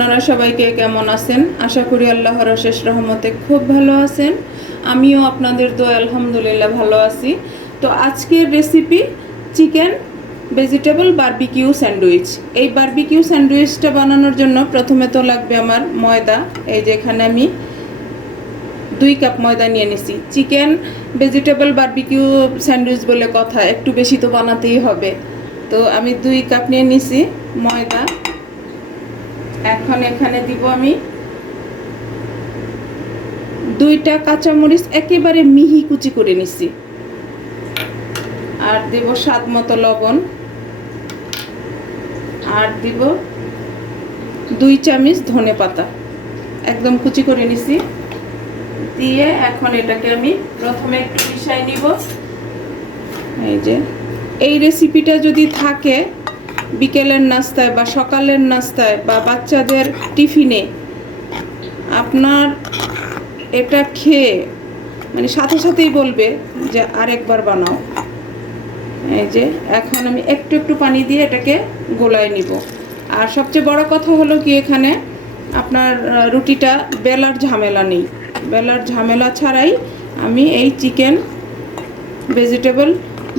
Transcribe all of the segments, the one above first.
আপনারা সবাইকে কেমন আছেন? আশা করি আল্লাহর শেষ রহমতে খুব ভালো আছেন। আমিও আপনাদের দোয়া আলহামদুলিল্লাহ ভালো আছি। তো আজকের recipe chicken vegetable barbecue sandwich এই বার্বিকিউ স্যান্ডউইচটা বানানোর জন্য প্রথমে তো লাগবে আমার ময়দা। এই যে এখানে আমি দুই কাপ ময়দা নিয়ে নিছি। চিকেন ভেজিটেবল বারবিকিউ স্যান্ডউইচ বলে কথা, একটু বেশি তো বানাতেই হবে। তো আমি দুই কাপ নিয়ে নিছি ময়দা। এখন এখানে দিব আমি দুইটা কাঁচামরিচ একেবারে মিহি কুচি করে নিছি। আর দিব স্বাদ মতো লবণ। আর দিব দুই চামচ ধনে পাতা। একদম কুচি করে নিছি। দিয়ে এখন এটাকে আমি প্রথমে একটু মিশাই নিব। এই যে, এই রেসিপিটা যদি থাকে বিকেলের নাস্তায় বা সকালের নাস্তায় বা বাচ্চাদের টিফিনে আপনার এটা খেয়ে মানে সাথে সাথেই বলবে যে আরেকবার বানাও। এই যে, এখন আমি একটু একটু পানি দিয়ে এটাকে গোলায় নিব। আর সবচেয়ে বড় কথা হলো কি এখানে আপনার রুটিটা বেলার ঝামেলা নেই। বেলার ঝামেলা ছাড়াই আমি এই চিকেন, ভেজিটেবল,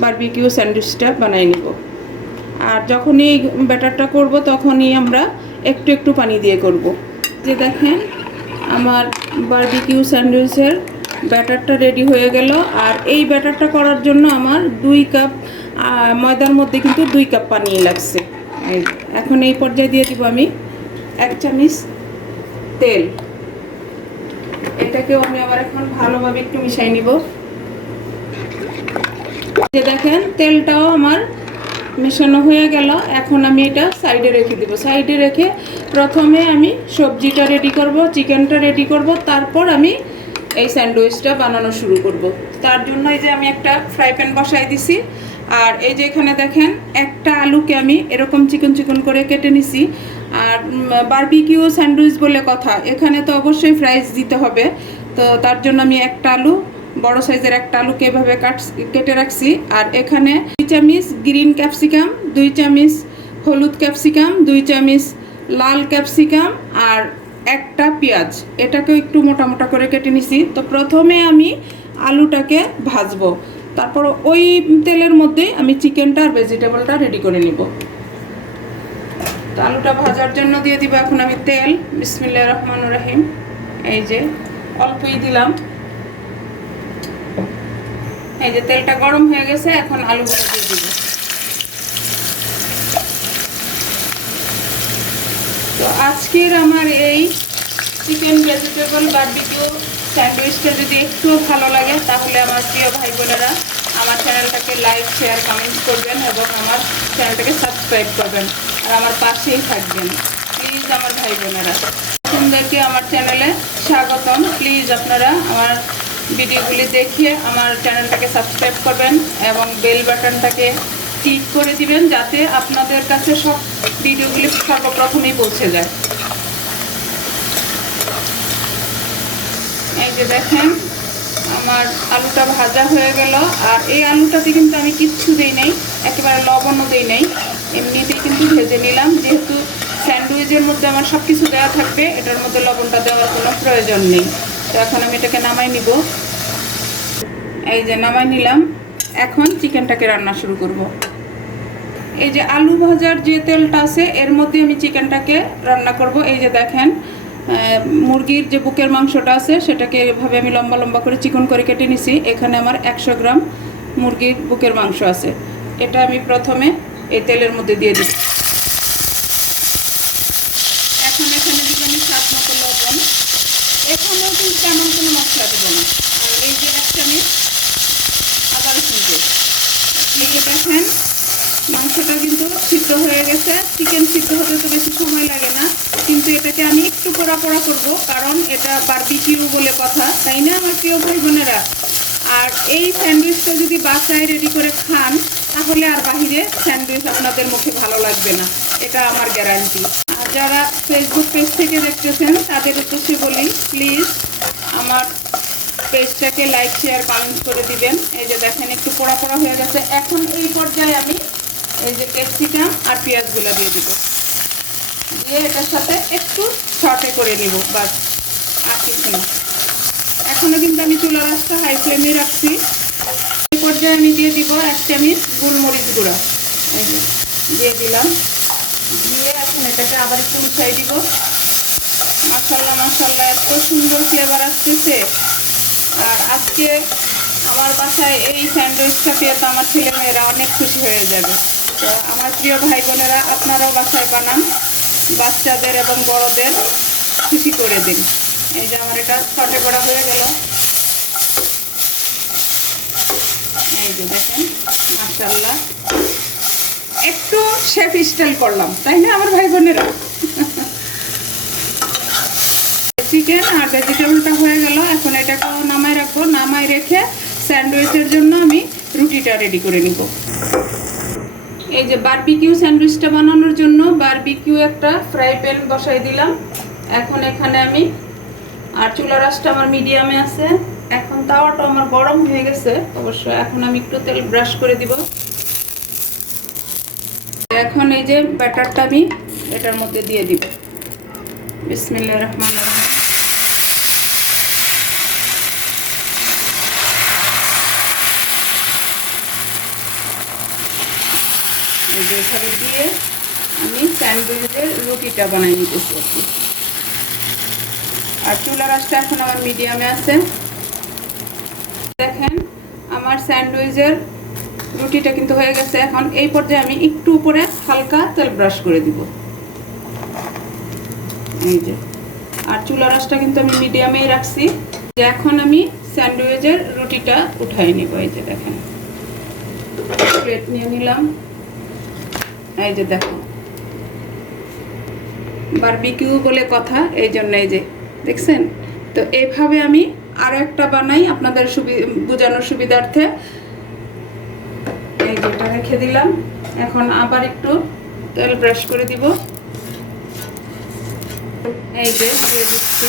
বারবিকিউ স্যান্ডউইচটা বানাই নিব। আর যখনই ব্যাটারটা করব, তখনই আমরা একটু একটু পানি দিয়ে করব। যে দেখেন, আমার বারবিকিউ স্যান্ডউইচের ব্যাটারটা রেডি হয়ে গেল। আর এই ব্যাটারটা করার জন্য আমার দুই কাপ ময়দার মধ্যে কিন্তু দুই কাপ পানি লাগছে। এখন এই পর্যায়ে দিয়ে দিব আমি এক চামচ তেল। এটাকেও আমি আবার এখন ভালোভাবে একটু মিশাই নিব। যে দেখেন, তেলটাও আমার মেশানো হয়ে গেল। এখন আমি এটা সাইডে রেখে দিব। সাইডে রেখে প্রথমে আমি সবজিটা রেডি করব চিকেনটা রেডি করব, তারপর আমি এই স্যান্ডউইচটা বানানো শুরু করব। তার জন্য এই যে আমি একটা ফ্রাই প্যান বসাই দিছি। আর এই যে এখানে দেখেন, একটা আলুকে আমি এরকম চিকন চিকন করে কেটে নিছি। আর বারবিকিউ স্যান্ডউইচ বলে কথা। এখানে তো অবশ্যই ফ্রাইস দিতে হবে। তো তার জন্য আমি একটা আলু, বড় সাইজের একটা আলুকে এভাবে কাট কেটে রাখছি। আর এখানে চামচ গ্রিন ক্যাপসিকাম, দুই চামচ হলুদ ক্যাপসিকাম, দুই চামচ লাল ক্যাপসিকাম আর একটা পেঁয়াজ। এটাকেও একটু মোটা মোটা করে কেটে নিছি। তো প্রথমে আমি আলুটাকে ভাজবো। তারপর ওই তেলের মধ্যে আমি চিকেনটা আর ভেজিটেবলটা রেডি করে নিব। তো আলুটা ভাজার জন্য দিয়ে দিব এখন আমি তেল। বিসমিল্লা রহমান রাহিম। এই যে, অল্পই দিলাম। এই যে তেলটা গরম হয়ে গেছে, এখন আলুগুলো দিয়ে দিব। তো আজকের আমার এই চিকেন ভেজিটেবল বারবিকিউ স্যান্ডউইচটা যদি একটুও ভালো লাগে, তাহলে আমার প্রিয় ভাই বোনেরা আমার চ্যানেলটাকে লাইক শেয়ার কমেন্ট করবেন এবং আমার চ্যানেলটাকে সাবস্ক্রাইব করবেন। আর আমার পাশেই থাকবেন। প্লিজ আমার ভাই বোনেরা সুন্দরকে আমার চ্যানেলে স্বাগতম। প্লিজ আপনারা আমার ভিডিওগুলি দেখিয়ে আমার চ্যানেলটাকে সাবস্ক্রাইব করবেন এবং বেল বাটনটাকে ক্লিক করে দিবেন যাতে আপনাদের কাছে সব ভিডিওগুলি সর্বপ্রথমেই পৌঁছে যায়। এই যে দেখেন, আমার আলুটা ভাজা হয়ে গেল। আর এই আলুটাতে কিন্তু আমি কিচ্ছু দিই নাই, একেবারে লবণও দিই নাই। এমনিতেই কিন্তু ভেজে নিলাম। যেহেতু স্যান্ডউইচের মধ্যে আমার সব কিছু দেওয়া থাকবে, এটার মধ্যে লবণটা দেওয়ার কোনো প্রয়োজন নেই। তো এখন আমি এটাকে নামাই নিব। এই যে নামাই নিলাম। এখন চিকেনটাকে রান্না শুরু করব। এই যে আলু ভাজার যে তেলটা আছে, এর মধ্যে আমি চিকেনটাকে রান্না করব। এই যে দেখেন মুরগির যে বুকের মাংসটা আছে, সেটাকে এভাবে আমি লম্বা লম্বা করে চিকন করে কেটে নিছি। এখানে আমার একশো গ্রাম মুরগির বুকের মাংস আছে। এটা আমি প্রথমে এই তেলের মধ্যে দিয়ে দিই এখন এখানে দিব আমি স্বাদ মতো লবণ এখানেও কিন্তু তেমন কোনো মশলা দেবো না। আর এই যে এক চামচ আদা রসুন এই যে দেখেন, মাংসটা কিন্তু সিদ্ধ হয়ে গেছে। চিকেন সিদ্ধ হতে তো বেশি সময় লাগে না। কিন্তু এটাকে আমি একটু পোড়া পোড়া করব, কারণ এটা বারবিকিউ বলে কথা, তাই না আমার প্রিয় ভাই বোনেরা আর এই স্যান্ডউইচটা যদি বাসায় রেডি করে খান, তাহলে আর বাহিরে স্যান্ডউইচ আপনাদের মুখে ভালো লাগবে না। এটা আমার গ্যারান্টি আর যারা ফেসবুক পেজ থেকে দেখতেছেন, তাদের উদ্দেশ্যে বলি প্লিজ আমার পেজটাকে লাইক শেয়ার কমেন্ট করে দিবেন। এই যে দেখেন, একটু পোড়া পোড়া হয়ে গেছে। এখন এই পর্যায়ে আমি এই যে ক্যাপসিকাম আর পেঁয়াজগুলো দিয়ে দিব। দিয়ে এটার সাথে একটু শর্টে করে নিব, বাস। আর কিছু না। এখনও কিন্তু আমি চুলা রাস্তা হাই ফ্লেমে রাখছি। এই পর্যায়ে আমি দিয়ে দিব এক চামচ গোলমরিচ গুঁড়া। এই যে, দিয়ে দিলাম। দিয়ে এখন এটাকে আবার একটু মিশাই দিব। মাসাল্লাহ মাসাল্লাহ এত সুন্দর ফ্লেভার আসতেছে। আর আজকে আমার বাসায় এই স্যান্ডউইচটা পেয়ে তো আমার ছেলে মেয়েরা অনেক খুশি হয়ে যাবে। তো আমার প্রিয় ভাই বোনেরা, আপনারাও বাসায় বানান, বাচ্চাদের এবং বড়দের খুশি করে দিন। এই যে আমার এটা ছটে করা হয়ে গেল। এই যে দেখেন মাসাল্লাহ একটু শেফ স্টাইল করলাম, তাই না আমার ভাই বোনেরা? চিকেন আর ভেজিটেবলটা হয়ে গেল। এখন এটাকেও নামাই রাখব। নামাই রেখে স্যান্ডউইচের জন্য আমি রুটিটা রেডি করে নিব। এই যে বারবিকিউ স্যান্ডউইচটা বানানোর জন্য বারবিকিউ একটা ফ্রাই প্যান বসাই দিলাম। এখন এখানে আমি আর চুলা রাসটা আমার মিডিয়ামে আছে। এখন তাওয়াটা আমার গরম হয়ে গেছে। অবশ্য এখন আমি একটু তেল ব্রাশ করে দিব। এখন এই যে ব্যাটারটা আমি এটার মধ্যে দিয়ে দিব। বিসমিল্লাহ রহমান রহিম। এই যে এভাবে দিয়ে আমি স্যান্ডউইচের রুটিটা বানাই নিতেছি। আর কি আর চুলা রাসটা এখন আমার মিডিয়ামে আছে। দেখেন, আমার স্যান্ডউইচের রুটিটা কিন্তু হয়ে গেছে। এখন এই পর্যায়ে আমি একটু উপরে হালকা তেল ব্রাশ করে দিব। এই যে। আর চুলা রাসটা কিন্তু আমি মিডিয়ামেই রাখছি। যে এখন আমি স্যান্ডউইচের রুটিটা উঠাই নিব। এই যে দেখেন। প্লেট নিয়ে নিলাম। এই যে দেখো। বারবিকিউ বলে কথা, এই জন্য এই যে, দেখছেন? তো এইভাবে আমি আরও একটা বানাই আপনাদের বোঝানোর সুবিধার্থে। এই যেটা রেখে দিলাম। এখন আবার একটু তেল ব্রাশ করে দিব। এই যে দিয়ে দিচ্ছি।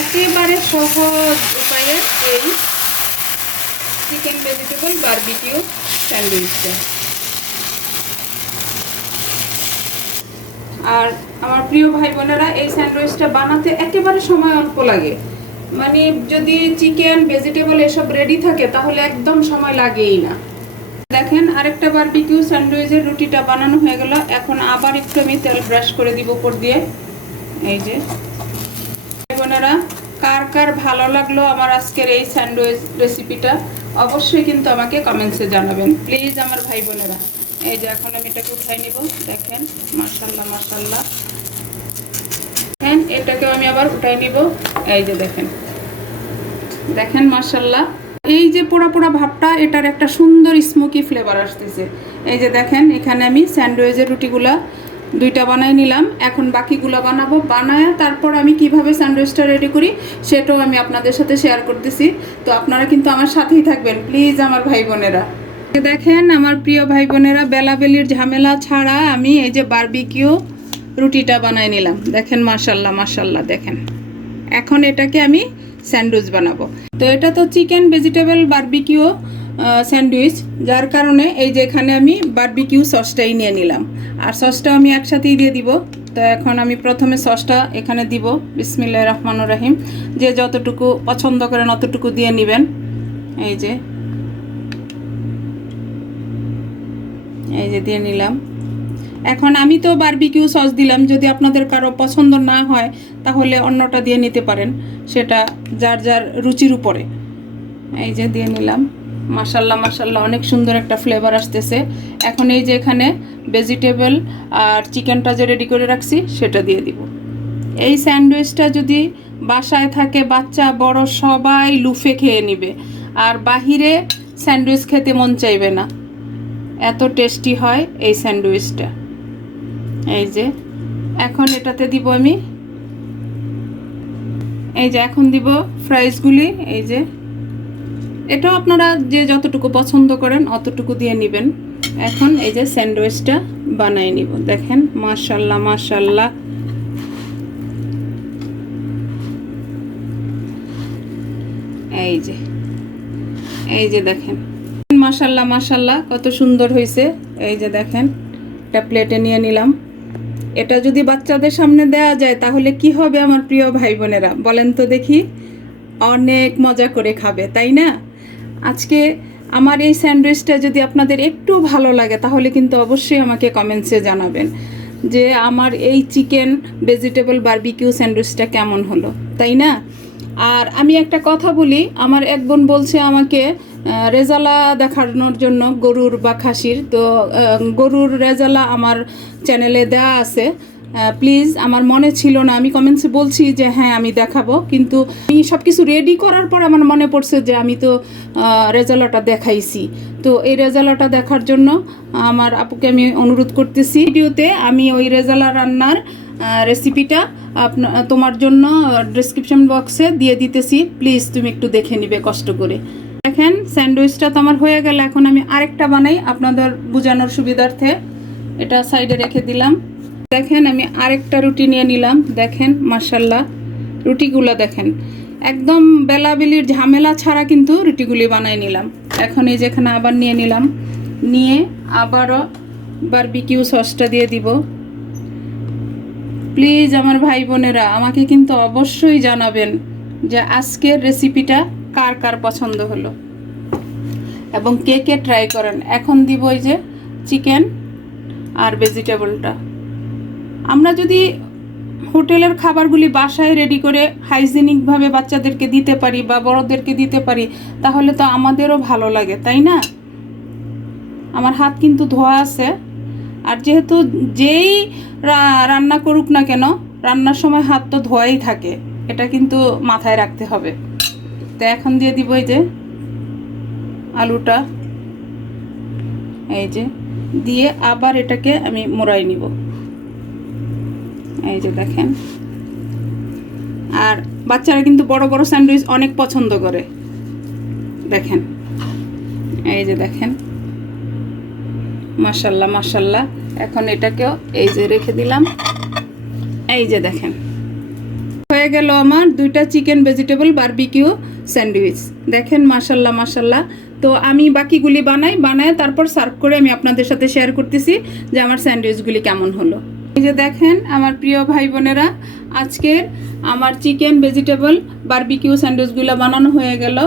একেবারে সহজ উপায়ে এই চিকেন ভেজিটেবল বারবিকিউ স্যান্ডউইচটা। আর আমার প্রিয় ভাই বোনেরা, এই স্যান্ডউইচটা বানাতে একেবারে সময় অল্প লাগে। মানে যদি চিকেন, ভেজিটেবল এসব রেডি থাকে, তাহলে একদম সময় লাগেই না। দেখেন, আরেকটা বারবিকিউ স্যান্ডউইচের রুটিটা বানানো হয়ে গেল। এখন আবার একটু আমি তেল ব্রাশ করে দিব উপর দিয়ে। এই যে। বোনেরা, কার কার ভালো লাগল আমার আজকের এই স্যান্ডউইচ রেসিপিটা অবশ্যই কিন্তু আমাকে কমেন্টসে জানাবেন। প্লিজ আমার ভাই বোনেরা। এই যে এখন আমি এটাকে উঠাই নিব, দেখেন মার্শাল্লাহ মার্শাল্লাহ দেখেন, এটাকেও আমি আবার উঠাই নিব, এই যে দেখেন। দেখেন মার্শাল্লাহ এই যে পোড়া পোড়া ভাবটা, এটার একটা সুন্দর স্মোকি ফ্লেভার আসতেছে। এই যে দেখেন, এখানে আমি স্যান্ডউইচের রুটিগুলা দুইটা বানাই নিলাম। এখন বাকিগুলো বানাবো, বানায় তারপর আমি কীভাবে স্যান্ডউইচটা রেডি করি, সেটাও আমি আপনাদের সাথে শেয়ার করতেছি। তো আপনারা কিন্তু আমার সাথেই থাকবেন প্লিজ আমার ভাই বোনেরা। দেখেন আমার প্রিয় ভাই বোনেরা বেলাবেলির ঝামেলা ছাড়া আমি এই যে বারবিকিউ রুটিটা বানাই নিলাম। দেখেন মাশাল্লাহ মাশাল্লাহ, দেখেন। এখন এটাকে আমি স্যান্ডউইচ বানাবো। তো এটা তো চিকেন ভেজিটেবল বারবিকিউ স্যান্ডউইচ, যার কারণে এই যে এখানে আমি বারবিকিউ সসটাই নিয়ে নিলাম। আর সসটা আমি একসাথেই দিয়ে দিব। তো এখন আমি প্রথমে সসটা এখানে দিব। বিসমিল্লাহ রহমান রাহিম। যে যতটুকু পছন্দ করেন অতটুকু দিয়ে নেবেন। এই যে এই যে দিয়ে নিলাম। এখন আমি তো বারবিকিউ সস দিলাম, যদি আপনাদের কারও পছন্দ না হয়, তাহলে অন্যটা দিয়ে নিতে পারেন। সেটা যার যার রুচির উপরে। এই যে দিয়ে নিলাম। মাসাল্লাহ মাসাল্লাহ অনেক সুন্দর একটা ফ্লেভার আসতেছে। এখন এই যে এখানে ভেজিটেবল আর চিকেনটা যে রেডি করে রাখছি, সেটা দিয়ে দিব। এই স্যান্ডউইচটা যদি বাসায় থাকে, বাচ্চা, বড়, সবাই লুফে খেয়ে নিবে। আর বাহিরে স্যান্ডউইচ খেতে মন চাইবে না। এত টেস্টি হয় এই স্যান্ডউইচটা। এই যে, এখন এটাতে দিব আমি, এই যে এখন দিব ফ্রাইসগুলি এই যে, এটাও আপনারা যে যতটুকু পছন্দ করেন অতটুকু দিয়ে নেবেন। এখন এই যে স্যান্ডউইচটা বানাই নিব, দেখেন, মাশাল্লাহ মাশাল্লাহ। এই যে এই যে দেখেন মাশাল্লাহ মাশাল্লাহ, কত সুন্দর হয়েছে এই যে দেখেন, একটা প্লেটে নিয়ে নিলাম। এটা যদি বাচ্চাদের সামনে দেওয়া যায়, তাহলে কি হবে আমার প্রিয় ভাই বোনেরা বলেন তো দেখি। অনেক মজা করে খাবে, তাই না? আজকে আমার এই স্যান্ডউইচটা যদি আপনাদের একটু ভালো লাগে, তাহলে কিন্তু অবশ্যই আমাকে কমেন্টসে জানাবেন যে আমার এই চিকেন ভেজিটেবল বারবিকিউ স্যান্ডউইচটা কেমন হলো, তাই না? আর আমি একটা কথা বলি, আমার এক বোন বলছে আমাকে রেজালা দেখানোর জন্য গরুর বা খাসির, তো গরুর রেজালা আমার চ্যানেলে দেওয়া আছে। প্লিজ আমার মনে ছিল না, আমি কমেন্টসে বলছি যে হ্যাঁ আমি দেখাবো, কিন্তু আমি সব কিছু রেডি করার পর আমার মনে পড়ছে যে আমি তো রেজালাটা দেখাইছি। তো এই রেজালাটা দেখার জন্য আমার আপুকে আমি অনুরোধ করতেছি। ভিডিওতে আমি ওই রেজালা রান্নার রেসিপিটা আপনা তোমার জন্য ডিসক্রিপশন বক্সে দিয়ে দিতেছি। প্লিজ তুমি একটু দেখে নিবে কষ্ট করে। দেখেন, স্যান্ডউইচটা তো আমার হয়ে গেল। এখন আমি আরেকটা বানাই আপনাদের বোঝানোর সুবিধার্থে। এটা সাইডে রেখে দিলাম। দেখেন, আমি আরেকটা রুটি নিয়ে নিলাম। দেখেন মার্শাল্লাহ রুটিগুলো দেখেন। একদম বেলাবেলির ঝামেলা ছাড়া কিন্তু রুটিগুলি বানাই নিলাম। এখন এই যেখানে আবার নিয়ে নিলাম। নিয়ে আবারও বারবিকিউ সসটা দিয়ে দিব। প্লিজ আমার ভাই বোনেরা, আমাকে কিন্তু অবশ্যই জানাবেন যে আজকের রেসিপিটা কার কার পছন্দ হলো। এবং কে কে ট্রাই করেন। এখন দিব ওই যে চিকেন আর ভেজিটেবলটা আমরা যদি হোটেলের খাবারগুলি বাসায় রেডি করে হাইজিনিকভাবে বাচ্চাদেরকে দিতে পারি বা বড়দেরকে দিতে পারি, তাহলে তো আমাদেরও ভালো লাগে, তাই না? আমার হাত কিন্তু ধোয়া আছে। আর যেহেতু যেই রান্না করুক না কেন, রান্নার সময় হাত তো ধোয়াই থাকে, এটা কিন্তু মাথায় রাখতে হবে। তো এখন দিয়ে দিব এই যে আলুটা, এই যে, দিয়ে আবার এটাকে আমি মোড়াই নিব। এই যে দেখেন। আর বাচ্চারা কিন্তু বড় বড় স্যান্ডউইচ অনেক পছন্দ করে। দেখেন। এই যে দেখেন। মাশাল্লাহ মাশাল্লাহ। এখন এটাকেও এই যে রেখে দিলাম। এই যে দেখেন। হয়ে গেল আমার দুইটা চিকেন ভেজিটেবল বারবিকিউ স্যান্ডউইচ। দেখেন, মাশাল্লাহ মাশাল্লাহ। তো আমি বাকিগুলি বানাই, বানায় তারপর সার্ভ করে আমি আপনাদের সাথে শেয়ার করতেছি যে আমার স্যান্ডউইচগুলি কেমন হলো। এই যে দেখেন, আমার প্রিয় ভাই বোনেরা, আজকের আমার চিকেন ভেজিটেবল বারবিকিউ স্যান্ডউইচগুলো বানানো হয়ে গেল।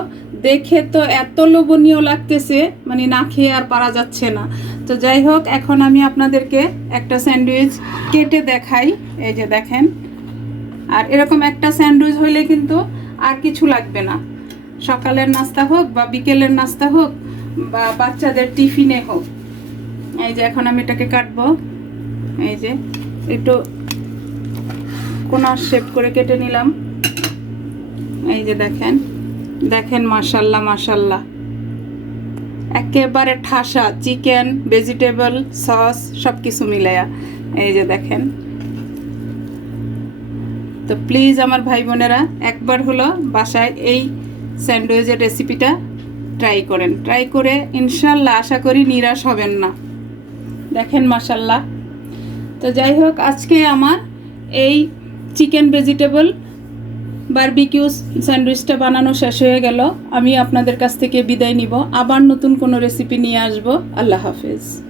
দেখে তো এত লোভনীয় লাগতেছে মানে না খেয়ে আর পারা যাচ্ছে না। তো যাই হোক, এখন আমি আপনাদেরকে একটা স্যান্ডউইচ কেটে দেখাই। এই যে দেখেন, আর এরকম একটা স্যান্ডউইচ হইলে কিন্তু আর কিছু লাগবে না। সকালের নাস্তা হোক বা বিকেলের নাস্তা হোক বা বাচ্চাদের টিফিনে হোক। এই যে এখন আমি এটাকে কাটবো। এই যে একটু কোনার শেপ করে কেটে নিলাম। এই যে দেখেন দেখেন মাশাল্লাহ মাশাল্লাহ। একেবারে ঠাসা, চিকেন, ভেজিটেবল, সস সব কিছু মিলাইয়া। এই যে দেখেন। তো প্লিজ আমার ভাই বোনেরা, একবার হলো বাসায় এই স্যান্ডউইচের রেসিপিটা ট্রাই করেন। ট্রাই করে ইনশাল্লাহ আশা করি নিরাশ হবেন না। দেখেন মাসাল্লাহ তো যাই হোক, আজকে আমার এই চিকেন, ভেজিটেবল বারবিকিউ স্যান্ডউইচটা বানানো শেষ হয়ে গেল। আমি আপনাদের কাছ থেকে বিদায় নিব। আবার নতুন কোনো রেসিপি নিয়ে আসব। আল্লাহ হাফেজ।